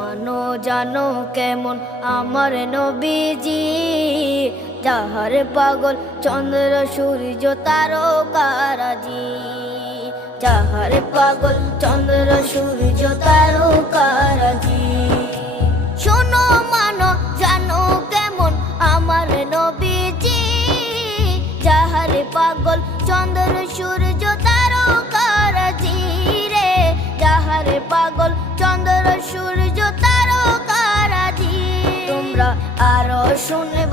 মানো জানো কেমন আমার নবীজি, যাহার পাগল চন্দ্র সূর্য তারকারাজি, যাহার পাগল চন্দ্র সূর্য তারকারাজি। শোনো মানো জানো কেমন আমার নবীজি, যাহার পাগল চন্দ্র সূর্য তারকারাজি রে, যাহার পাগল চন্দ্র সূর্য তারকারাজি। তোমরা আরো শুনবে